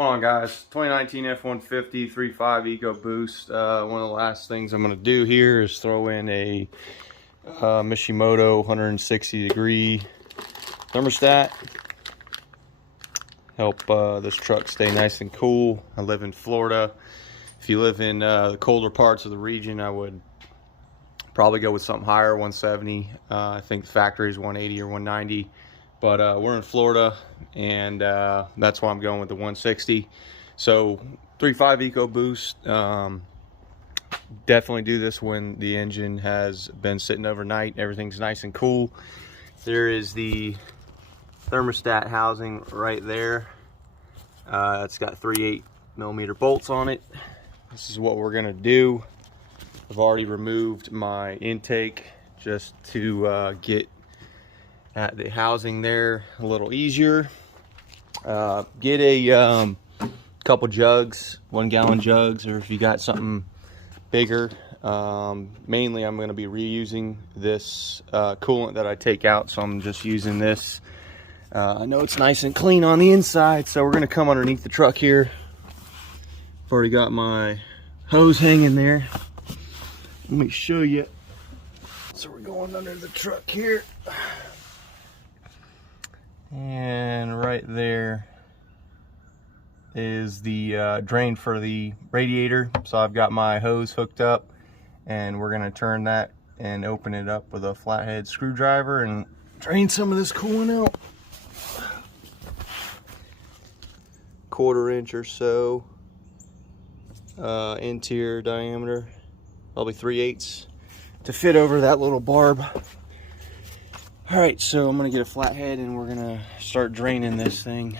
going on, guys? 2019 F150 3.5 Ecoboost. One of the last things I'm going to do here is throw in a Mishimoto 160 degree thermostat. Help this truck stay nice and cool. I live in Florida. If you live in the colder parts of the region, I would probably go with something higher, 170. I think the factory is 180 or 190. But we're in Florida, and that's why I'm going with the 160. So 3.5 Ecoboost. Definitely do this when the engine has been sitting overnight. Everything's nice and cool. There is the thermostat housing right there. It's got 3.8mm bolts on it. This is what we're gonna do. I've already removed my intake just to get at the housing there a little easier. Get a couple jugs, 1 gallon jugs, or if you got something bigger. Mainly I'm going to be reusing this coolant that I take out, so I'm just using this. I know it's nice and clean on the inside, so we're going to come underneath the truck here. I've already got my hose hanging there. Let me show you. So we're going under the truck here. And right there is the drain for the radiator. So I've got my hose hooked up, and we're going to turn that and open it up with a flathead screwdriver and drain some of this coolant out. 1/4 inch or so interior diameter, probably 3/8 to fit over that little barb. All right, so I'm gonna get a flathead and we're gonna start draining this thing.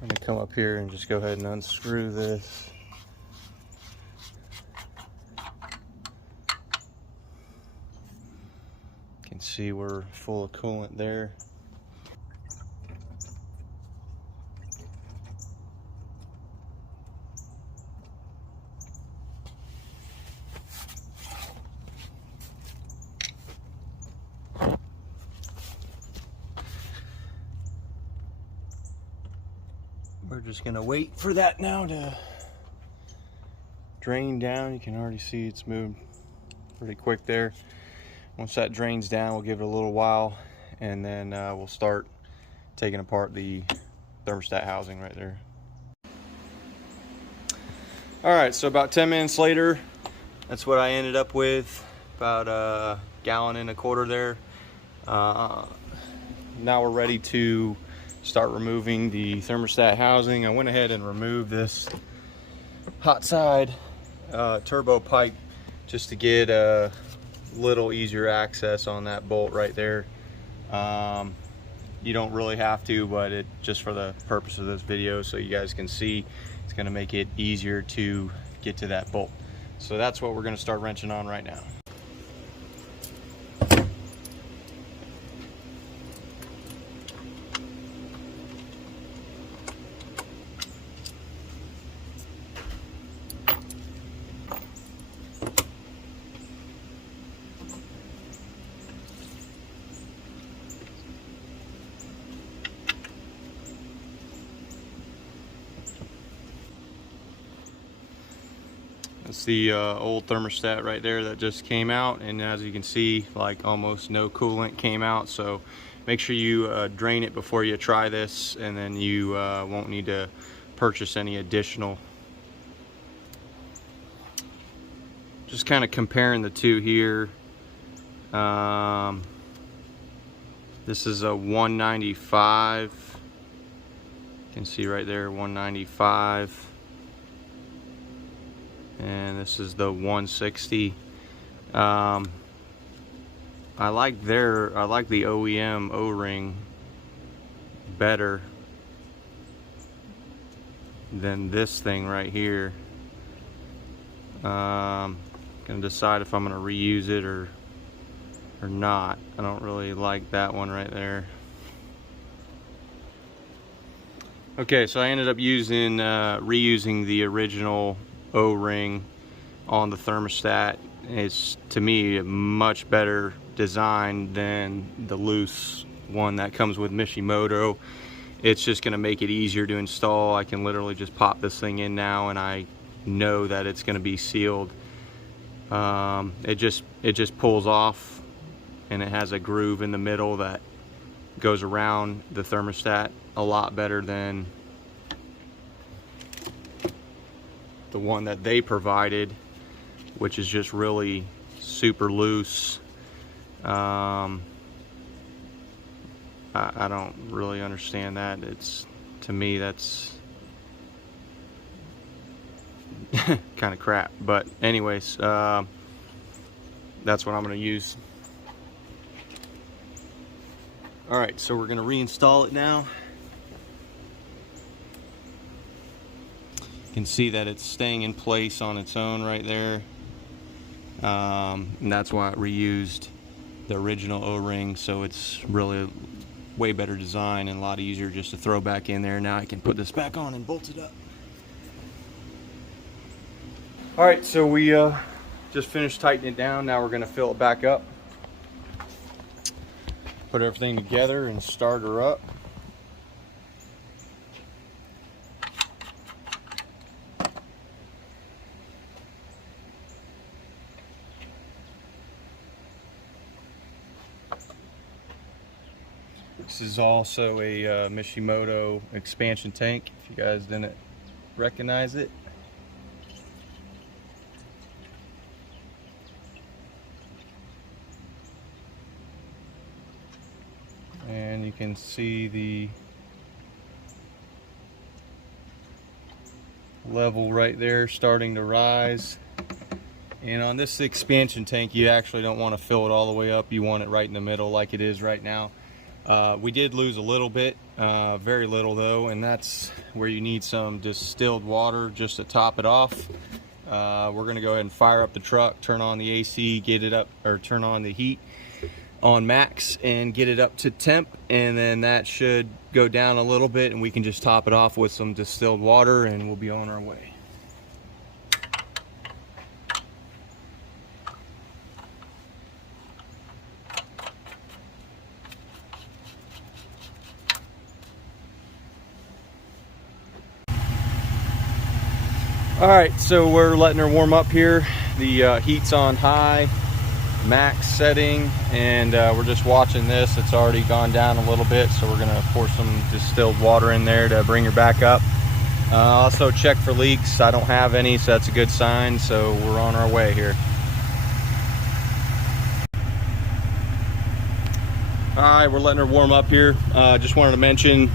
I'm gonna come up here and just go ahead and unscrew this. You can see we're full of coolant there. We're just gonna wait for that now to drain down. You can already see it's moved pretty quick there. Once that drains down, we'll give it a little while, and then we'll start taking apart the thermostat housing right there. All right, so about 10 minutes later, that's what I ended up with, about 1.25 gallons there. Now we're ready to start removing the thermostat housing. I went ahead and removed this hot side turbo pipe just to get a little easier access on that bolt right there. You don't really have to, but it just for the purpose of this video, so you guys can see, it's going to make it easier to get to that bolt. So that's what we're going to start wrenching on right now. That's the old thermostat right there that just came out, and as you can see, like almost no coolant came out. So make sure you drain it before you try this, and then you won't need to purchase any additional. Just kind of comparing the two here. This is a 195. You can see right there, 195. And this is the 160. I like the OEM O-ring better. than this thing right here. Gonna decide if I'm gonna reuse it or not. I don't really like that one right there. Okay, so I ended up reusing the original O-ring on the thermostat. It's, to me, a much better design than the loose one that comes with Mishimoto. It's just going to make it easier to install. I can literally just pop this thing in now and I know that it's going to be sealed. It just pulls off, and it has a groove in the middle that goes around the thermostat a lot better than the one that they provided, which is just really super loose. I don't really understand that. To me, that's kind of crap. But anyways, that's what I'm going to use. Alright, so we're going to reinstall it now. You can see that it's staying in place on its own right there. And that's why I reused the original O-ring, so it's really a way better design and a lot easier just to throw back in there. Now I can put this back on and bolt it up. Alright, so we just finished tightening it down. Now we're going to fill it back up. Put everything together and start her up. This is also a Mishimoto expansion tank, if you guys didn't recognize it. And you can see the level right there starting to rise. And on this expansion tank, you actually don't want to fill it all the way up. You want it right in the middle like it is right now. We did lose a little bit, very little though, and that's where you need some distilled water just to top it off. We're going to go ahead and fire up the truck, turn on the AC, get it up, or turn on the heat on max and get it up to temp, and then that should go down a little bit and we can just top it off with some distilled water and we'll be on our way. Alright, so we're letting her warm up here. The heat's on high, max setting, and we're just watching this. It's already gone down a little bit, so we're going to pour some distilled water in there to bring her back up. Also check for leaks. I don't have any, so that's a good sign, so we're on our way here. Alright, we're letting her warm up here. Just wanted to mention,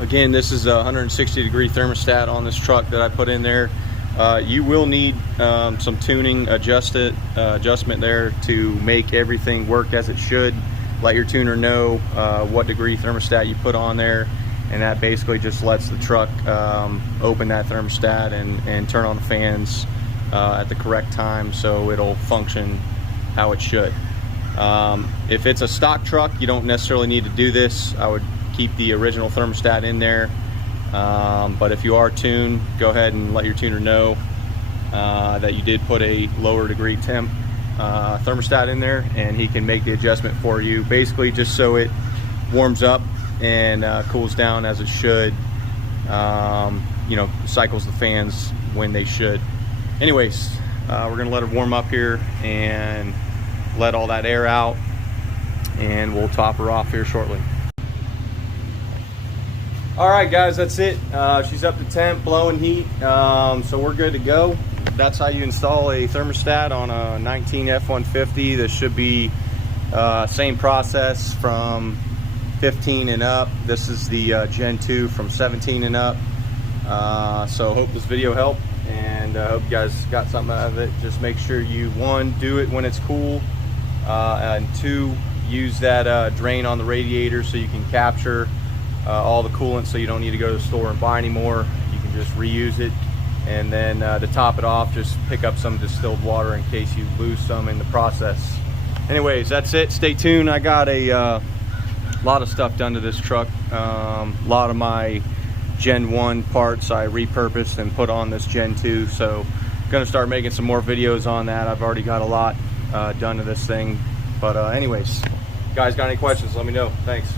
again, this is a 160-degree thermostat on this truck that I put in there. You will need some tuning adjustment there to make everything work as it should. Let your tuner know what degree thermostat you put on there, and that basically just lets the truck open that thermostat and turn on the fans at the correct time, so it'll function how it should. If it's a stock truck, you don't necessarily need to do this. I would keep the original thermostat in there. But if you are tuned, go ahead and let your tuner know that you did put a lower degree temp thermostat in there, and he can make the adjustment for you, basically just so it warms up and cools down as it should. You know, cycles the fans when they should. Anyways, we're gonna let it warm up here and let all that air out, and we'll top her off here shortly. Alright guys, that's it. She's up to temp, blowing heat, so we're good to go. That's how you install a thermostat on a 19 F150. This should be same process from 15 and up. This is the Gen 2 from 17 and up. So hope this video helped, and I hope you guys got something out of it. Just make sure you, one, do it when it's cool, and two, use that drain on the radiator so you can capture all the coolant, so you don't need to go to the store and buy anymore. You can just reuse it. And then to top it off, just pick up some distilled water in case you lose some in the process. Anyways, that's it. Stay tuned. I got a lot of stuff done to this truck. A lot of my Gen 1 parts I repurposed and put on this Gen 2. So I'm gonna start making some more videos on that. I've already got a lot done to this thing. But anyways, guys, got any questions, let me know. Thanks.